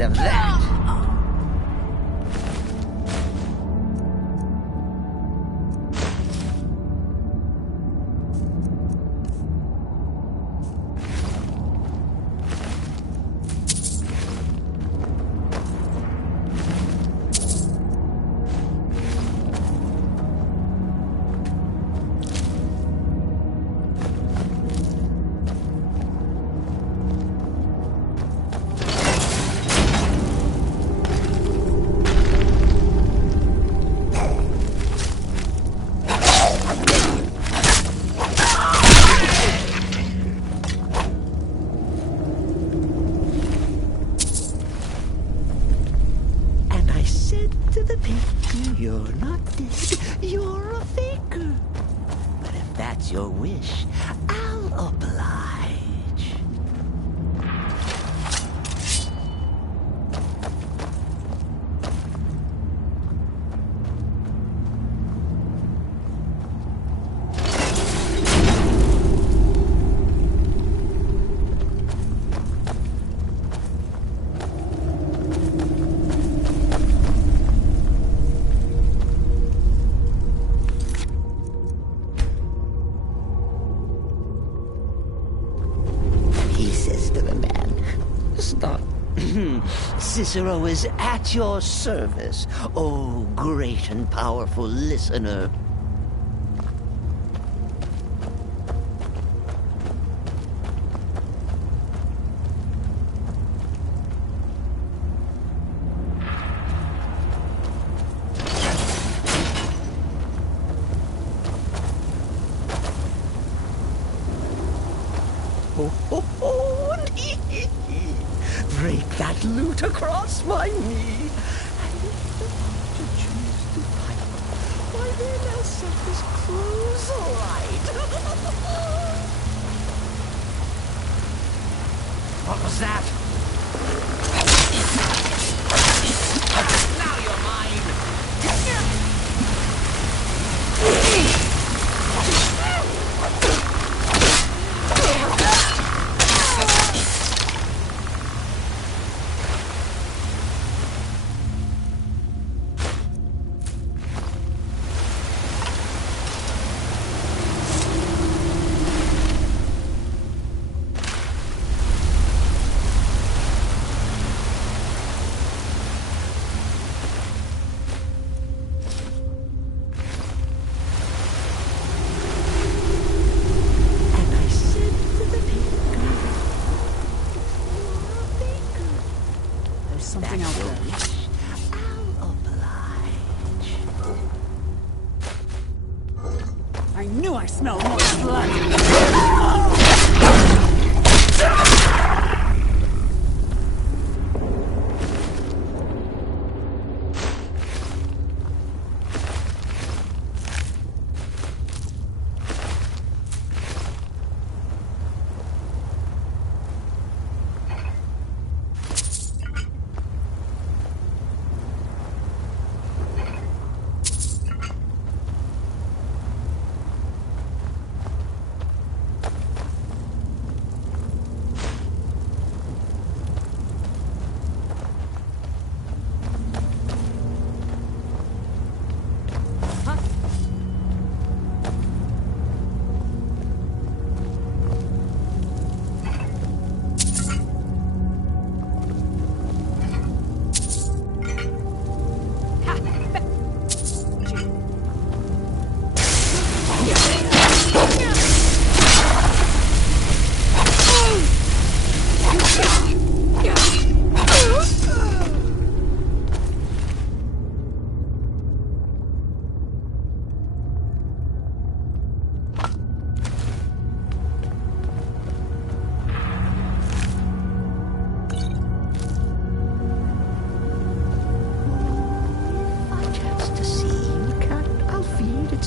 end of that. You're not dead, you're a faker. But if that's your wish, I'll oblige. Cicero is at your service, oh great and powerful listener. Break that loot across my knee. And if the doctor choose to fight, why then I'll set his clothes right. What was that? Now you're mine. Something out there. I'll oblige. I knew I smelled more blood.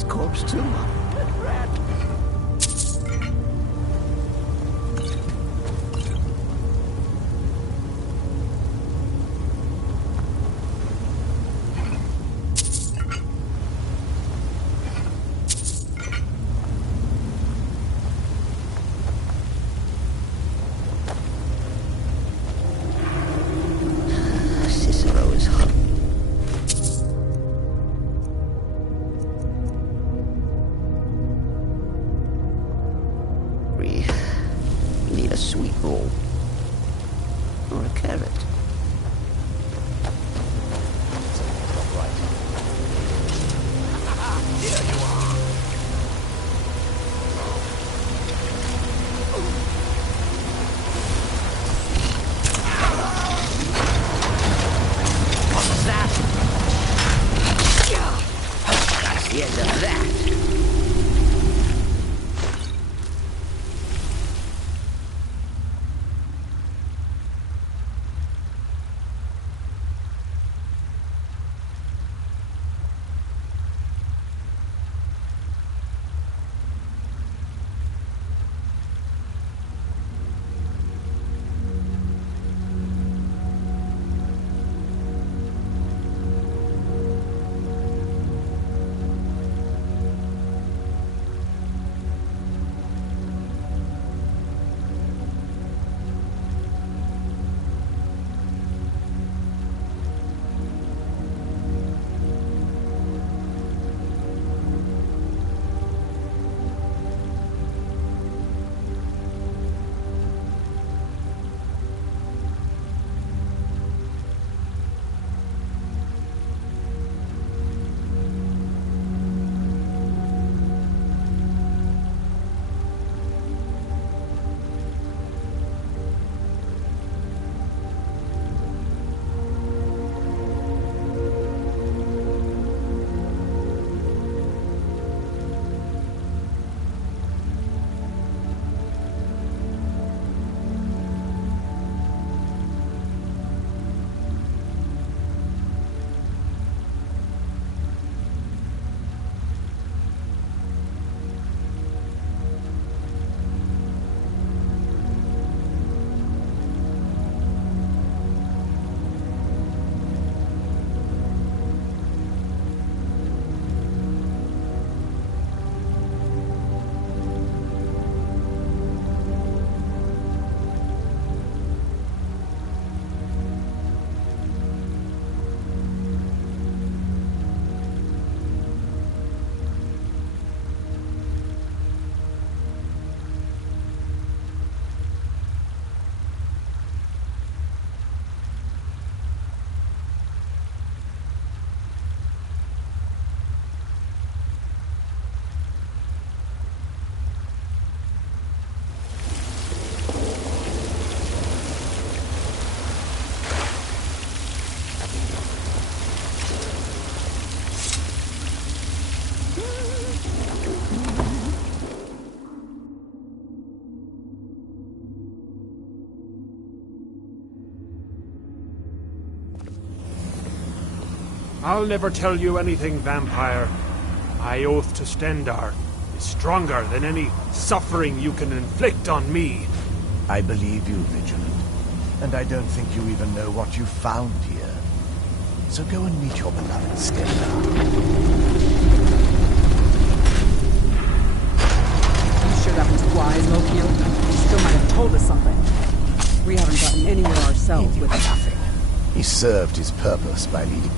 Corpse to rat. apple. Or a carrot. Something's not right. Here you are! What was that? That's the end of that. I'll never tell you anything, vampire. My oath to Stendar is stronger than any suffering you can inflict on me. I believe you, Vigilant. And I don't think you even know what you found here. So go and meet your beloved Stendar. You sure that was wise, Lokiel? He still might have told us something. We haven't gotten anywhere ourselves with nothing. He served his purpose by leading.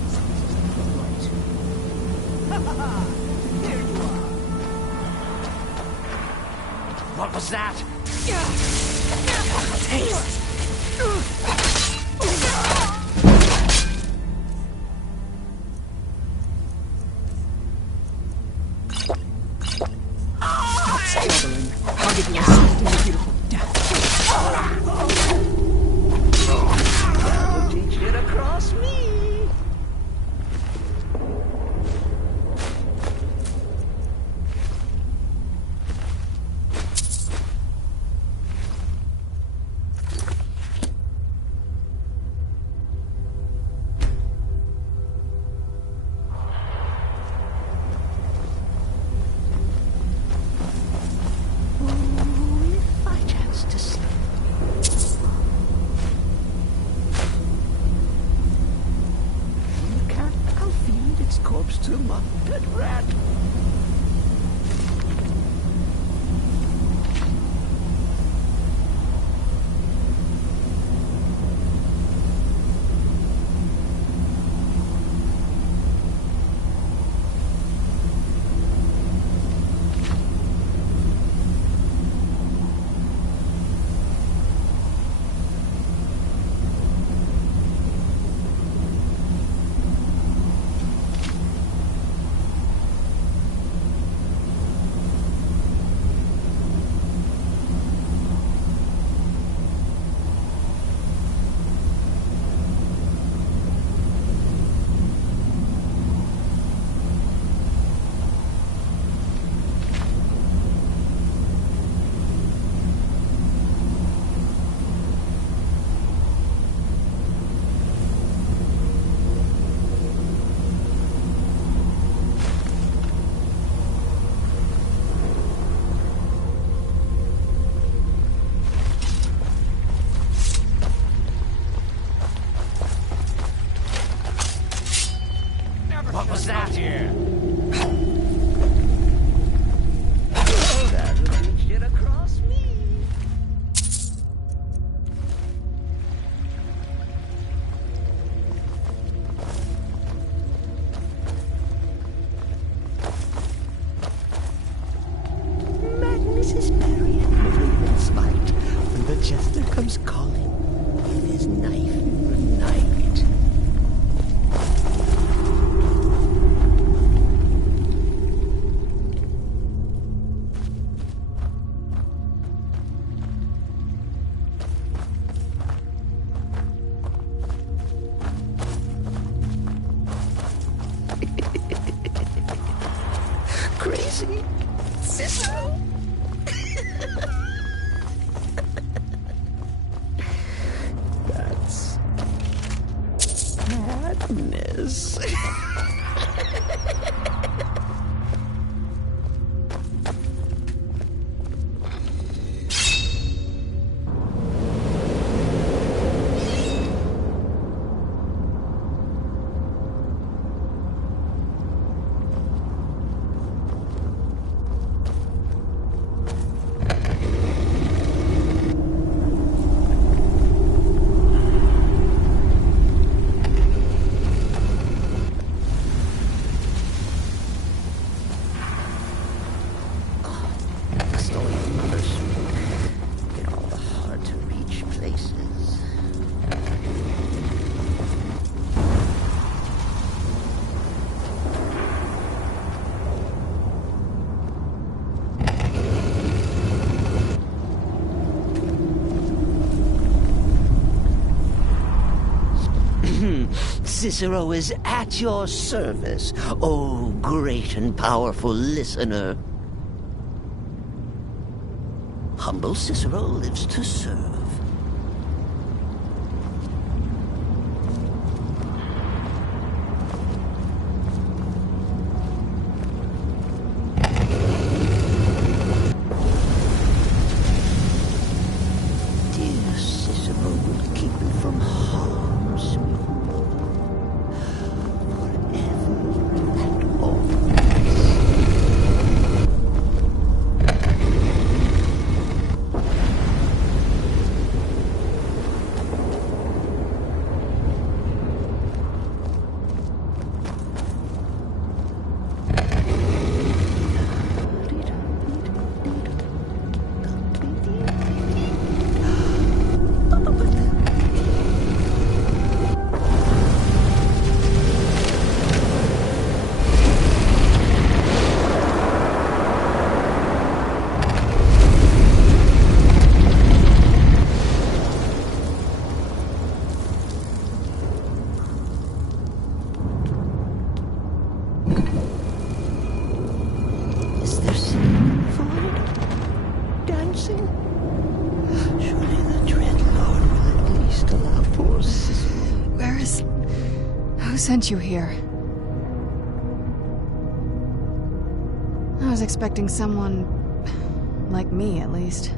Here you are. What was that? Taste. Stop struggling. I'll give you a soft and beautiful death. That'll teach you to cross me. To my pet rat. comes calling with his knife in the night. Crazy Cicero? That's madness. Cicero is at your service, oh great and powerful listener. Humble Cicero lives to serve. Dear Cicero will keep me from harm's way. Surely the Dread Lord will at least allow poor Cicero. Where is... Who sent you here? I was expecting someone... like me, at least.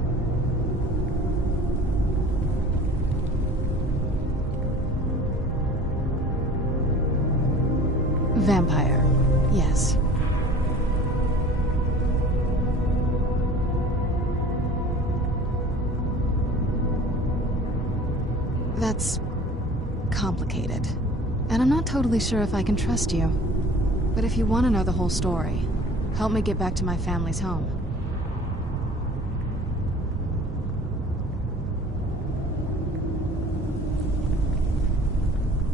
Vampire. Yes. That's complicated. And I'm not totally sure if I can trust you. But if you want to know the whole story, help me get back to my family's home.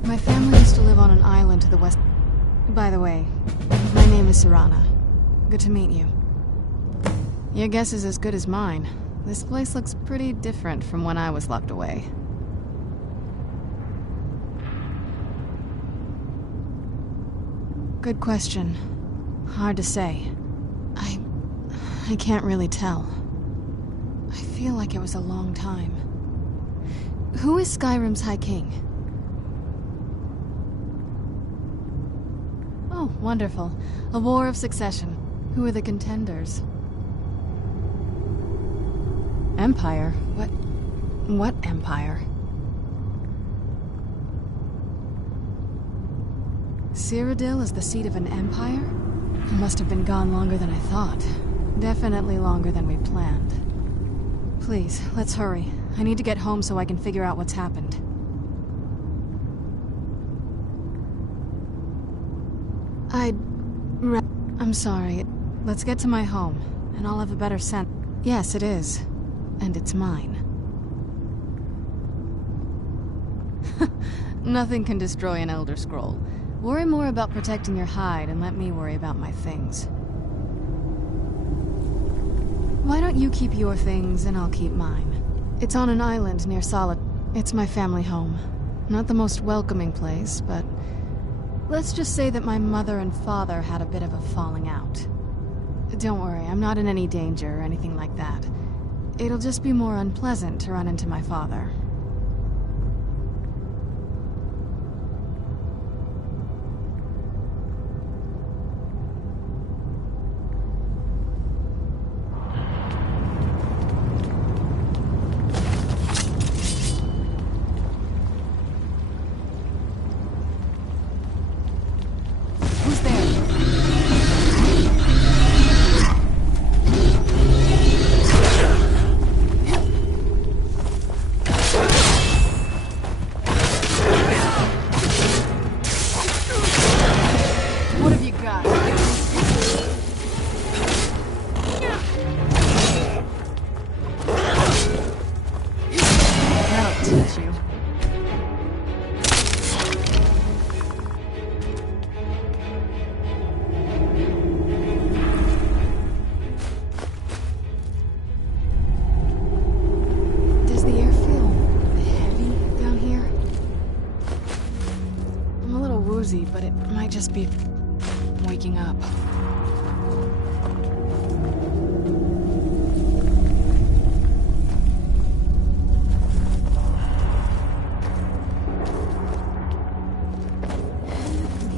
My family used to live on an island to the west. By the way, my name is Serana. Good to meet you. Your guess is as good as mine. This place looks pretty different from when I was locked away. Good question. Hard to say. I can't really tell. I feel like it was a long time. Who is Skyrim's High King? Oh, wonderful. A war of succession. Who are the contenders? Empire? What empire? Cyrodiil is the seat of an empire? It must have been gone longer than I thought. Definitely longer than we planned. Please, let's hurry. I need to get home so I can figure out what's happened. I'm sorry. Let's get to my home, and I'll have a better sense. Yes, it is. And it's mine. Nothing can destroy an Elder Scroll. Worry more about protecting your hide and let me worry about my things. Why don't you keep your things and I'll keep mine? It's on an island near Solid. It's my family home. Not the most welcoming place, but let's just say that my mother and father had a bit of a falling out. Don't worry, I'm not in any danger or anything like that. It'll just be more unpleasant to run into my father. But it might just be waking up.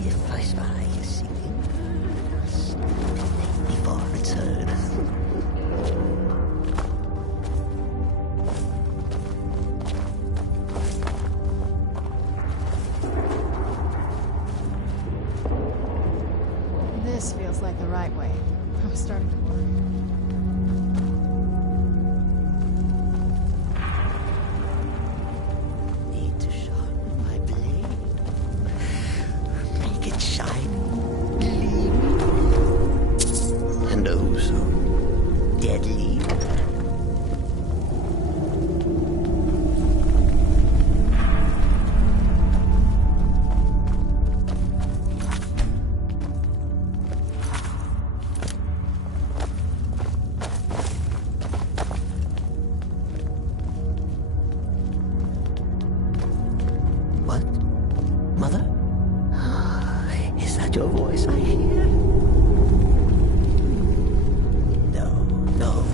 If I spy a singing bird, before it's heard. This feels like the right way. I was starting to worry. Need to sharpen my blade. Make it shine, gleaming, and oh so deadly. Mother? Is that your voice I hear? No.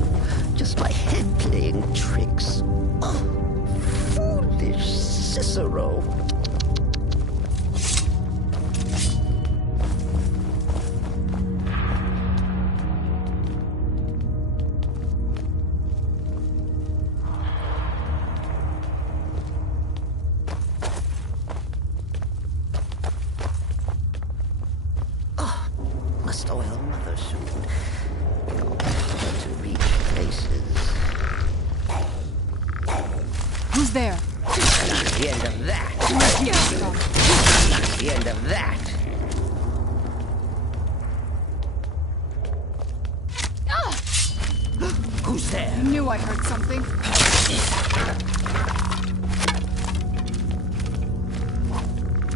Just my head playing tricks. Oh, foolish Cicero. Must oil Mother soon. Hard to reach places. Who's there? That's the end of that. That's the end of that. Who's there? I knew I heard something.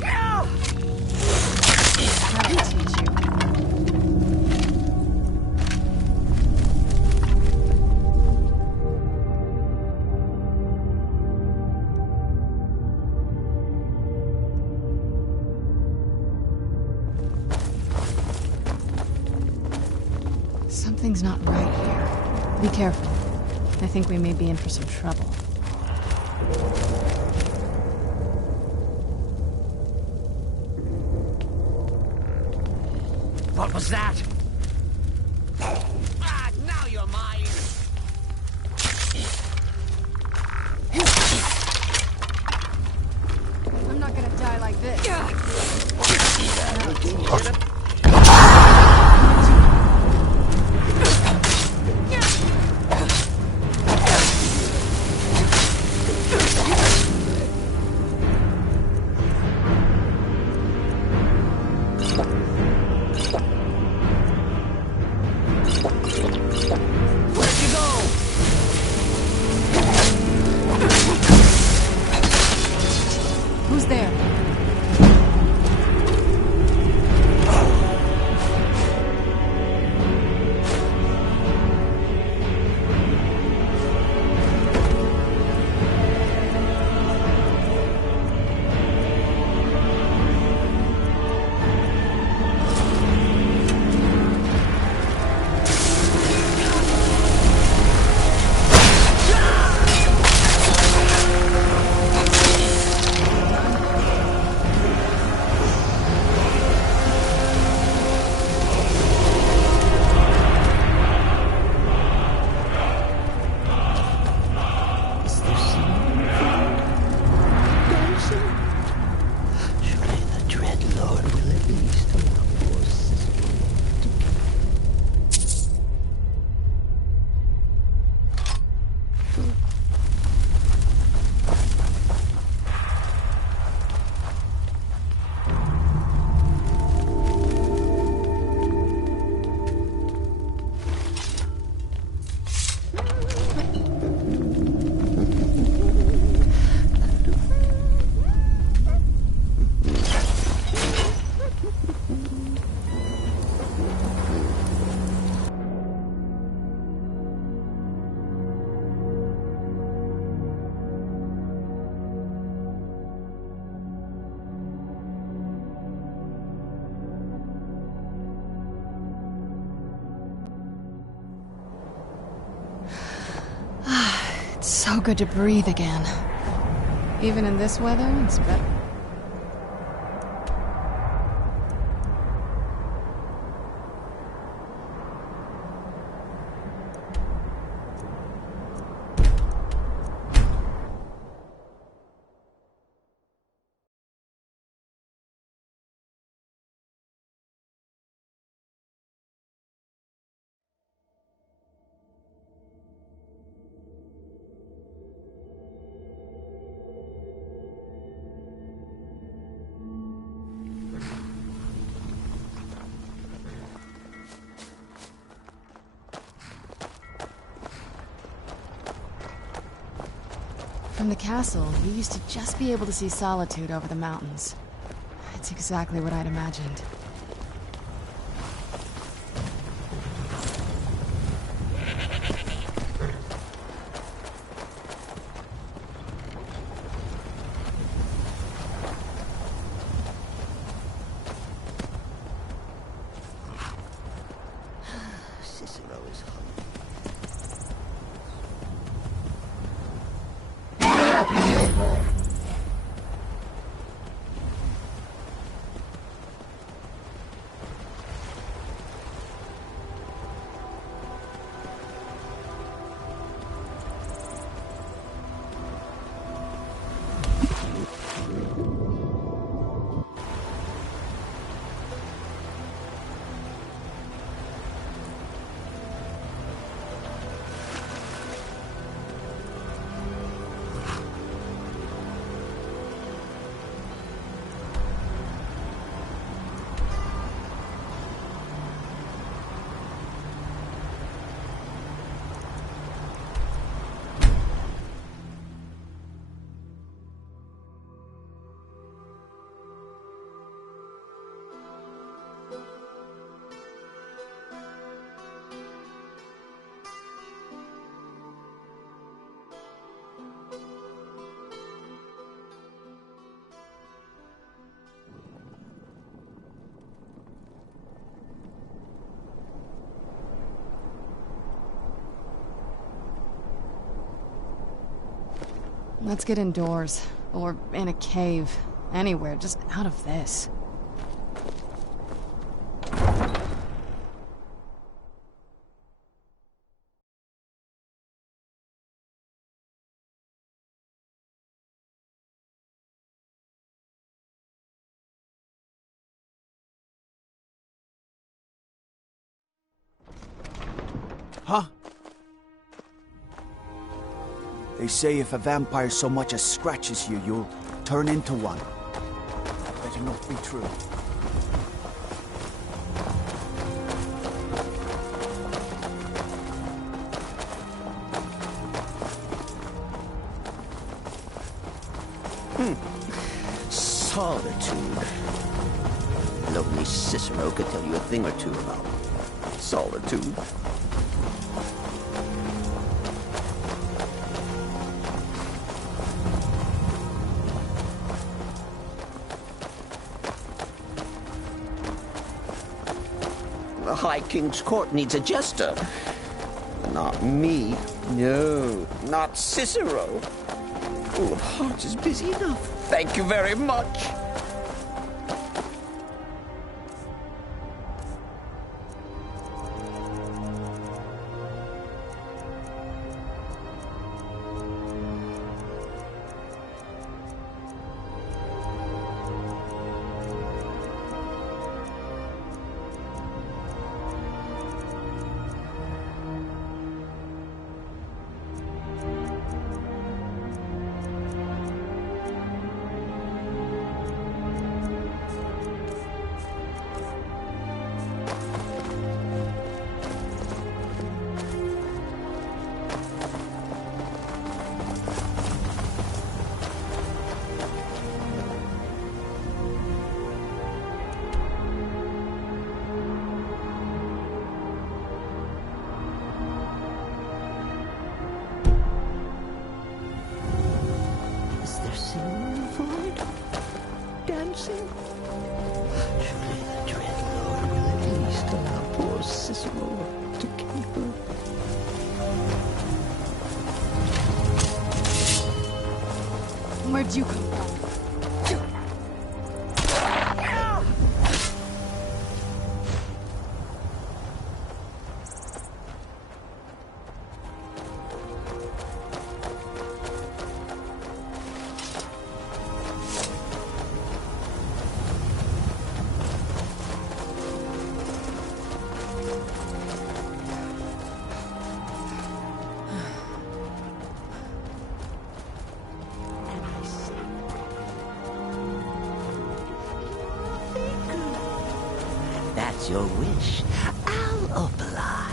That'll teach you. Something's not right here. Be careful. I think we may be in for some trouble. What was that? Ah, now you're mine. I'm not gonna die like this. Who's there? So good to breathe again. Even in this weather, it's better. From the castle, you used to just be able to see Solitude over the mountains. It's exactly what I'd imagined. Cicero is hungry. Let's get indoors. Or in a cave. Anywhere, just out of this. Huh? They say if a vampire so much as scratches you, you'll turn into one. Better not be true. solitude. Lonely Cicero could tell you a thing or two about solitude. The High King's court needs a jester. Not me. No, not Cicero. Fool of Hearts is busy enough. Thank you very much. Dancing? Surely the dread Lord will at least allow poor Cicero to caper. Where'd you come from? That's your wish. I'll oblige.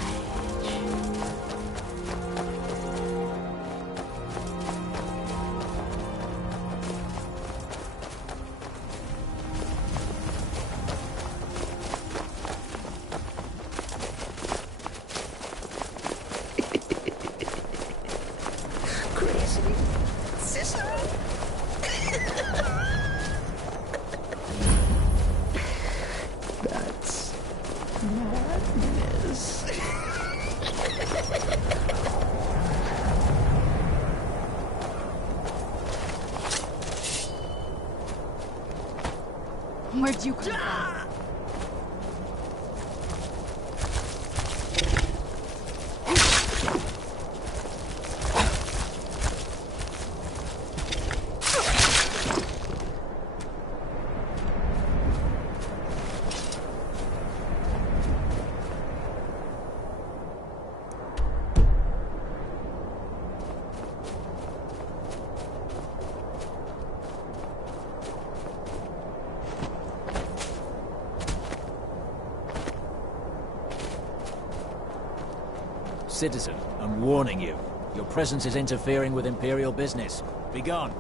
Crazy Cicero. That's madness. Where'd you come from? Citizen, I'm warning you. Your presence is interfering with Imperial business. Be gone.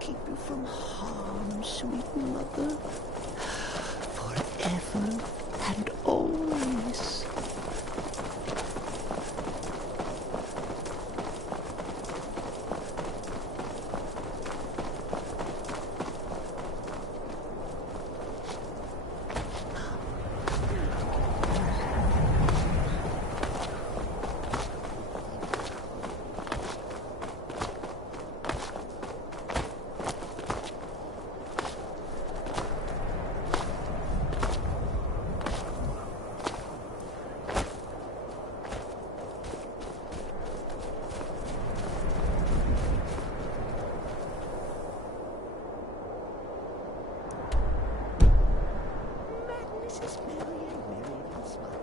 Keep you from harm, sweet mother, forever and always. face is merry and smart.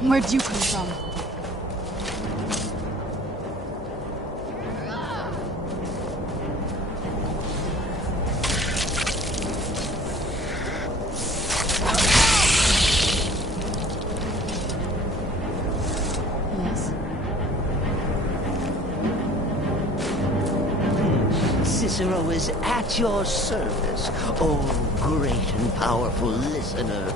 Where'd you come from? Yes? Cicero is at your service, oh great and powerful listener.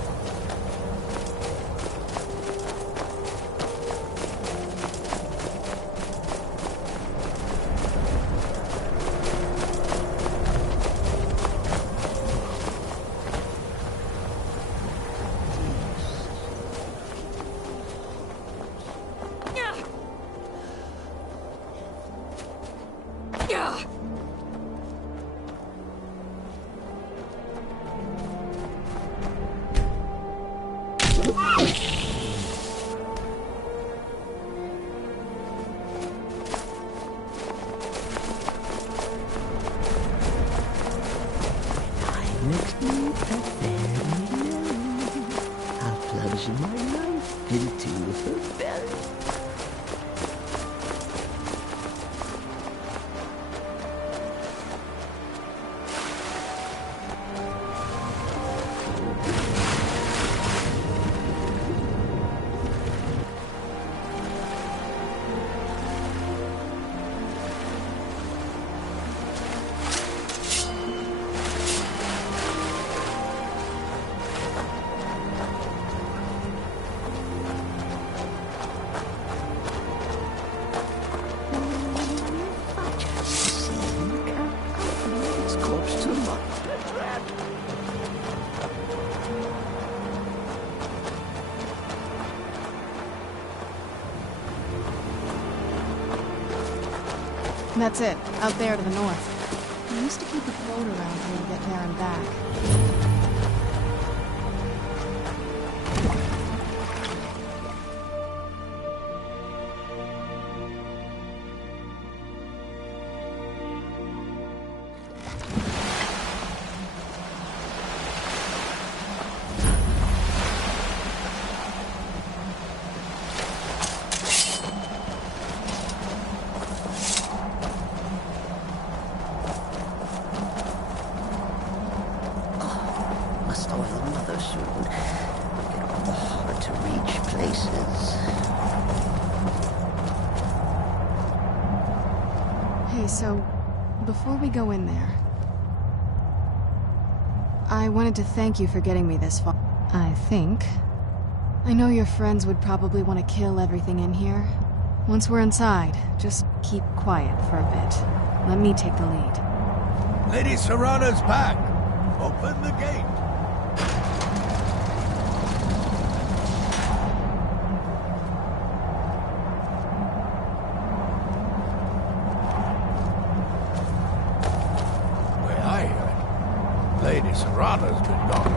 I'll plunge my knife into her belly. That's it, out there to the north. I used to keep a boat around here to get there and back. So, before we go in there, I wanted to thank you for getting me this far. I think. I know your friends would probably want to kill everything in here. Once we're inside, just keep quiet for a bit. Let me take the lead. Lady Serrana's back. Open the gate. Lady Serrana's been gone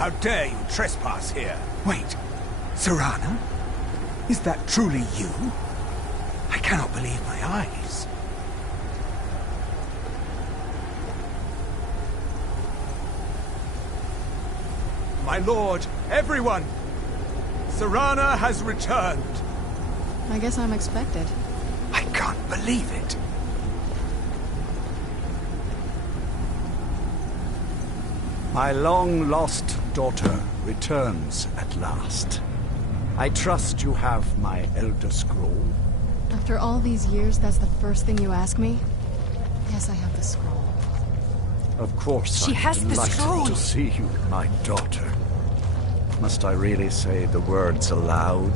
How dare you trespass here? Wait, Serana? Is that truly you? I cannot believe my eyes. My lord, everyone! Serana has returned! I guess I'm expected. I can't believe it. My long-lost daughter returns at last. I trust you have my Elder Scroll. After all these years, that's the first thing you ask me? Yes, I have the scroll. Of course, She I'm has the delighted scroll. to see you, my daughter. Must I really say the words aloud?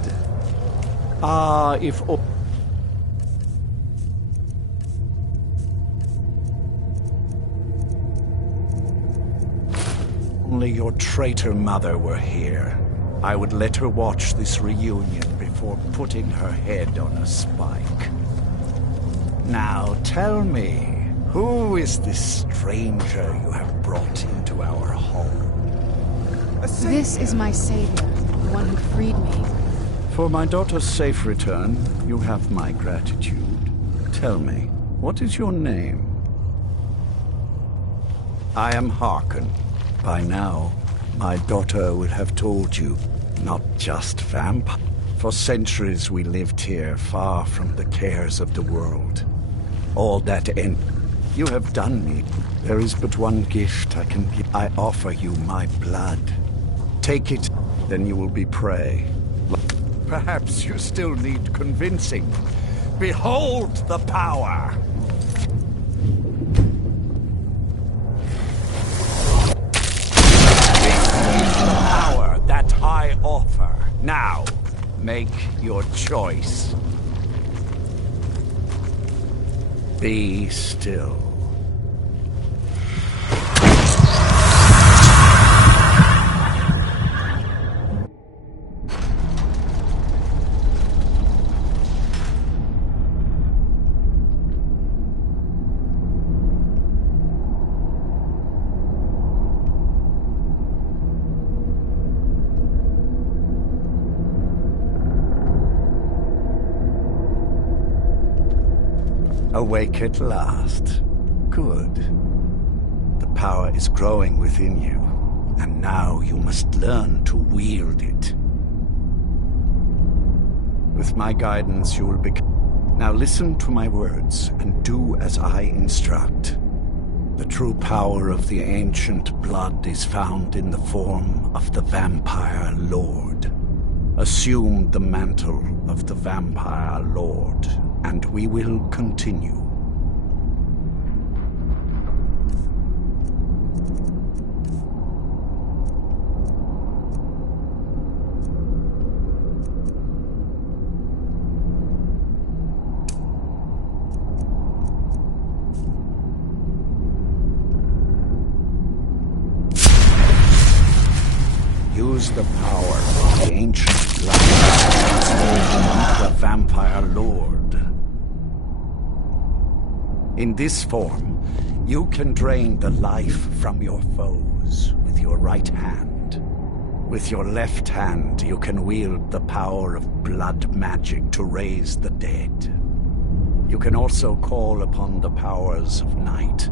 Ah, if only your traitor mother were here, I would let her watch this reunion before putting her head on a spike. Now tell me, who is this stranger you have brought into our home? This is my savior, the one who freed me. For my daughter's safe return, you have my gratitude. Tell me, what is your name? I am Harkon. By now, my daughter will have told you, not just vampire. For centuries we lived here, far from the cares of the world. All that end. You have done me. There is but one gift I can give. I offer you my blood. Take it, then you will be prey. Perhaps you still need convincing. Behold the power! Power that I offer. Now, make your choice. Be still. Awake at last. Good. The power is growing within you, and now you must learn to wield it. With my guidance, you will become... Now listen to my words, and do as I instruct. The true power of the ancient blood is found in the form of the Vampire Lord. Assume the mantle of the Vampire Lord, and we will continue. Use the power of the ancient blood to transform into a Vampire Lord. In this form, you can drain the life from your foes with your right hand. With your left hand, you can wield the power of blood magic to raise the dead. You can also call upon the powers of night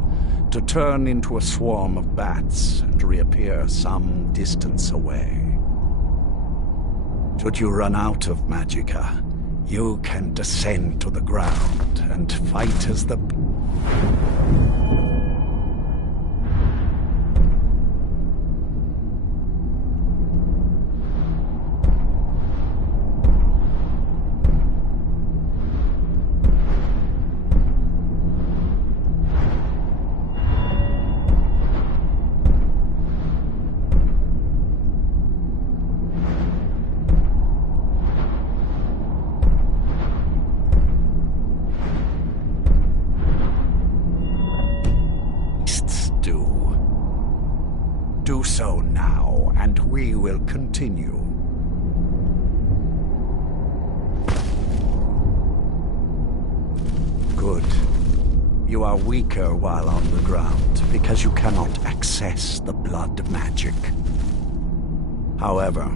to turn into a swarm of bats and reappear some distance away. Should you run out of magicka, you can descend to the ground and fight as the... Do so now, and we will continue. Good. You are weaker while on the ground, because you cannot access the blood magic. However,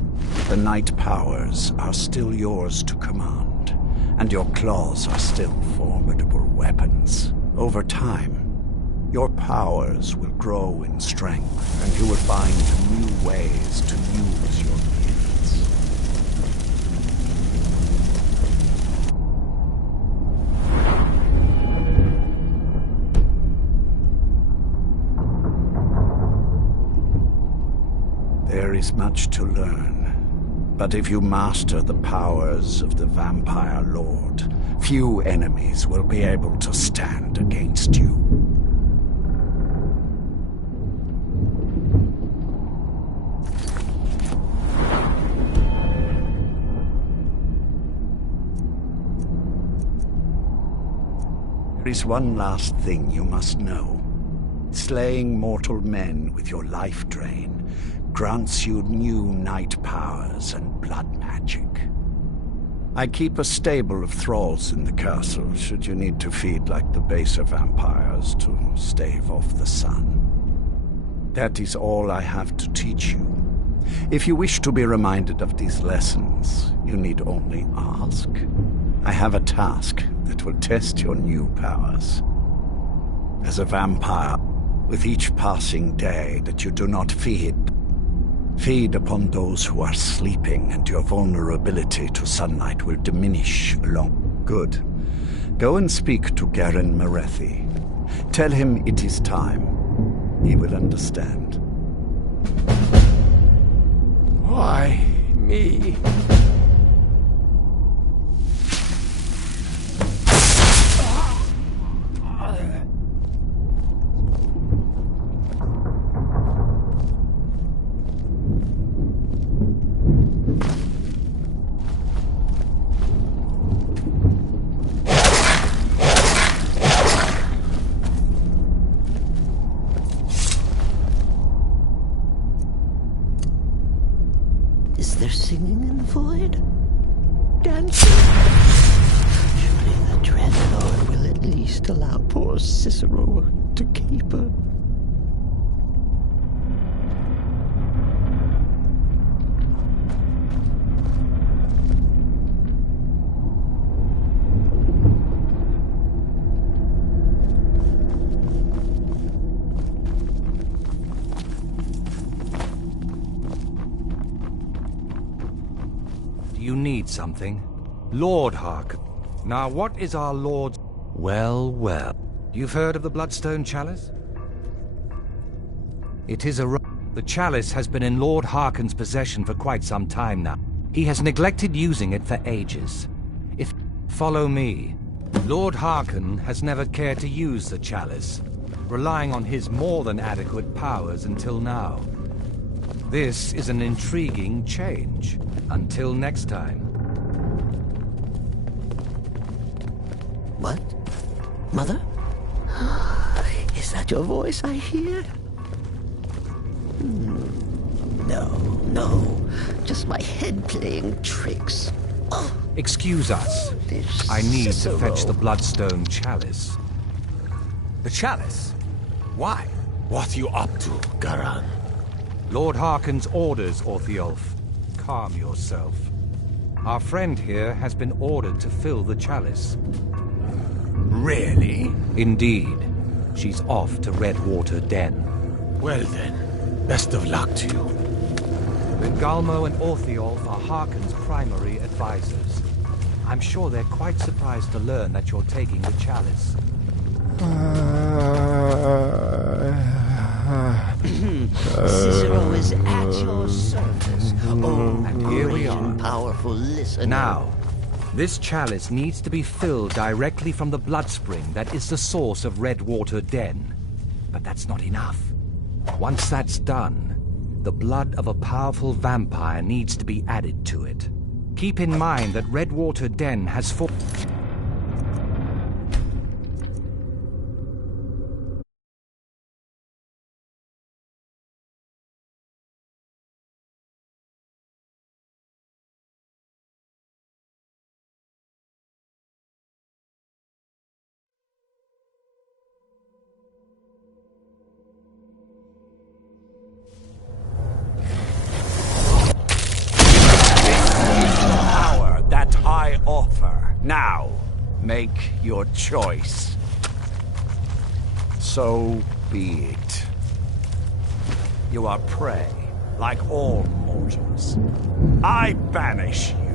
the night powers are still yours to command, and your claws are still formidable weapons. Over time, your powers will grow in strength, and you will find new ways to use your gifts. There is much to learn, but if you master the powers of the Vampire Lord, few enemies will be able to stand against you. There is one last thing you must know. Slaying mortal men with your life drain grants you new night powers and blood magic. I keep a stable of thralls in the castle, should you need to feed like the baser vampires to stave off the sun. That is all I have to teach you. If you wish to be reminded of these lessons, you need only ask. I have a task that will test your new powers. As a vampire, with each passing day that you do not feed upon those who are sleeping, and your vulnerability to sunlight will diminish along. Good. Go and speak to Garen Marethi. Tell him it is time. He will understand. Why me? Is there singing in the void? Dancing? Surely the dread Lord will at least allow poor Cicero to caper. You need something? Lord Hark. Now what is our Lord's... Well, well. You've heard of the Bloodstone Chalice? It is a... The chalice has been in Lord Harkon's possession for quite some time now. He has neglected using it for ages. If... Follow me. Lord Harkon has never cared to use the chalice, relying on his more than adequate powers until now. This is an intriguing change. Until next time. What? Mother? Is that your voice I hear? No. Just my head playing tricks. Oh, Excuse us. this I need Cicero. to fetch the Bloodstone Chalice. The chalice? Why? What are you up to, Garan? Lord Harkon's orders, Orthiolf. Calm yourself. Our friend here has been ordered to fill the chalice. Really? Indeed. She's off to Redwater Den. Well then, best of luck to you. Galmo and Orthiolf are Harkon's primary advisors. I'm sure they're quite surprised to learn that you're taking the chalice. Cicero is at your service. Oh, And here we great are. and powerful listener. Now, this chalice needs to be filled directly from the blood spring that is the source of Redwater Den. But that's not enough. Once that's done, the blood of a powerful vampire needs to be added to it. Keep in mind that Redwater Den has four... Make your choice. So be it. You are prey, like all mortals. I banish you.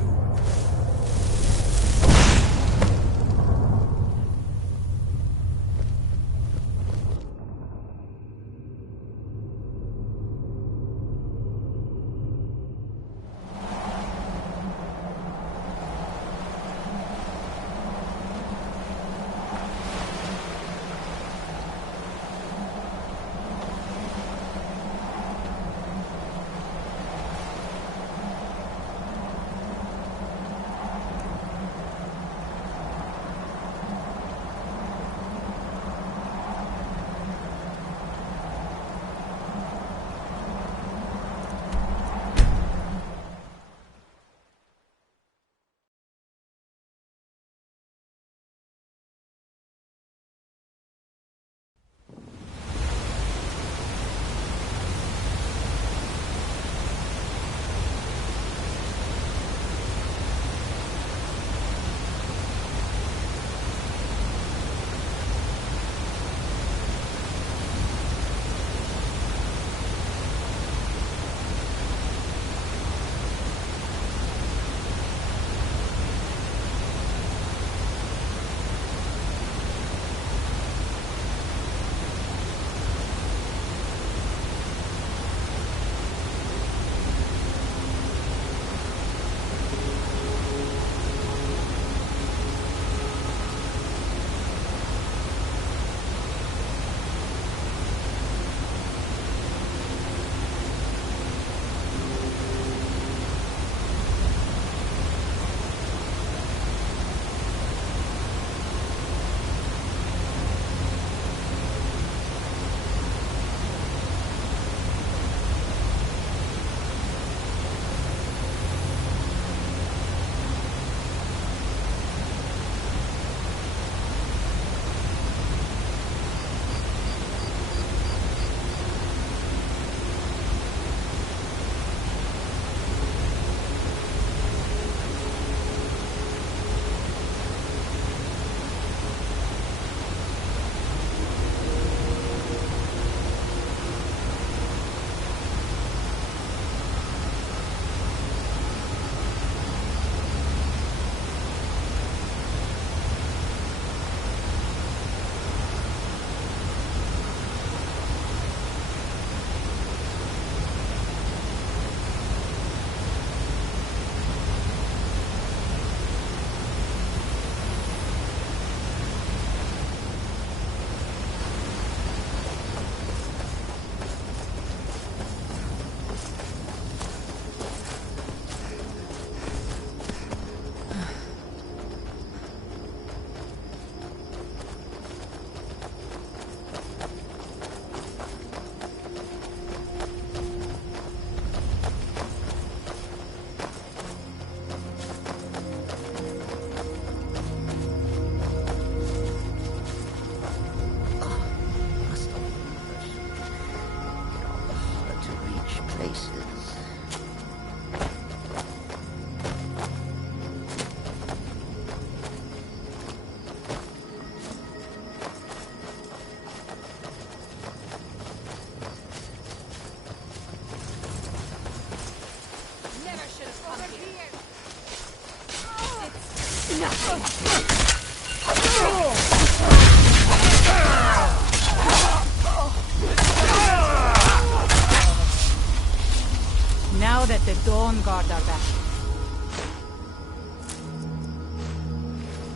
Now that the Dawnguard are back,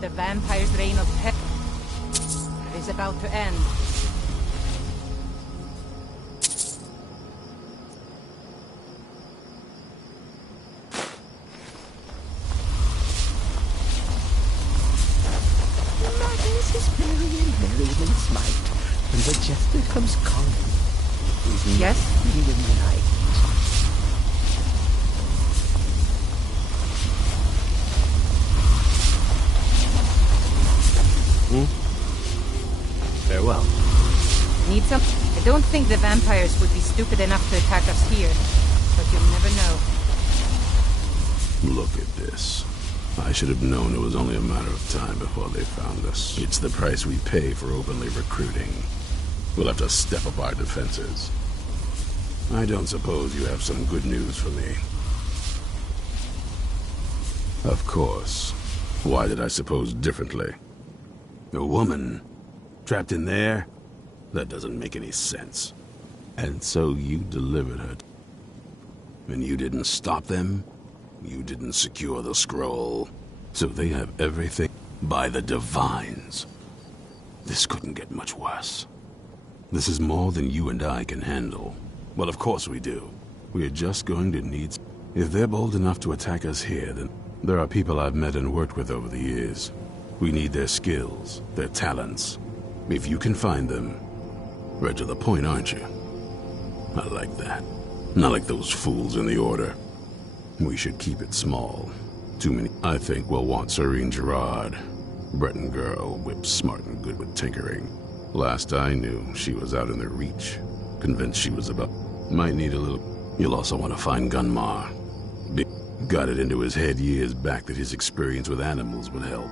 the vampire's reign of terror is about to end. Madness is merry and merriment's might. When the jester comes calling, is yes? nothing in the night. Farewell. Need some? I don't think the vampires would be stupid enough to attack us here, but you'll never know. Look at this. I should have known it was only a matter of time before they found us. It's the price we pay for openly recruiting. We'll have to step up our defenses. I don't suppose you have some good news for me. Of course. Why did I suppose differently? A woman? Trapped in there? That doesn't make any sense. And so you delivered her. And you didn't stop them? You didn't secure the scroll. So they have everything by the Divines. This couldn't get much worse. This is more than you and I can handle. Well, of course we do. We're just going to need... If they're bold enough to attack us here, then there are people I've met and worked with over the years. We need their skills, their talents. If you can find them, right to the point, aren't you? I like that. Not like those fools in the Order. We should keep it small. Too many. I think we'll want Serene Gerard. Breton girl, whip smart and good with tinkering. Last I knew, she was out in the Reach. Convinced she was about... Might need a little... You'll also want to find Gunmar. Got it into his head years back that his experience with animals would help.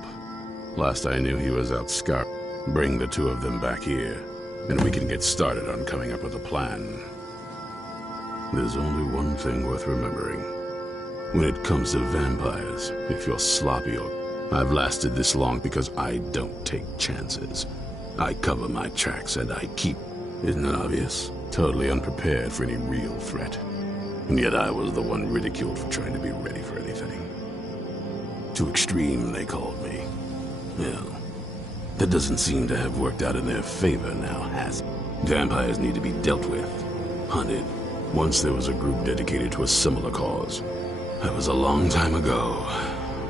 Last I knew, he was out scout. Bring the two of them back here, and we can get started on coming up with a plan. There's only one thing worth remembering. When it comes to vampires, if you're sloppy or... I've lasted this long because I don't take chances. I cover my tracks and I keep... Isn't it obvious? Totally unprepared for any real threat. And yet I was the one ridiculed for trying to be ready for anything. Too extreme, they called me. Well, that doesn't seem to have worked out in their favor now, has it? Vampires need to be dealt with, hunted. Once there was a group dedicated to a similar cause. That was a long time ago,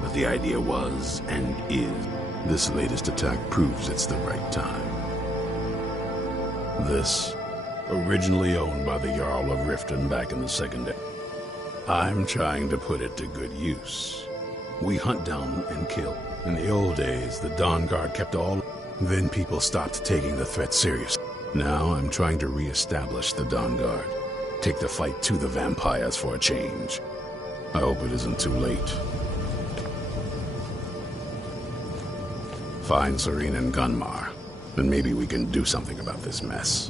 but the idea was, and is, this latest attack proves it's the right time. This, originally owned by the Jarl of Riften back in the Second Age. I'm trying to put it to good use. We hunt down and kill. In the old days, the Dawnguard kept all... Then people stopped taking the threat seriously. Now I'm trying to re-establish the Dawnguard. Take the fight to the vampires for a change. I hope it isn't too late. Find Serene and Gunmar, and maybe we can do something about this mess.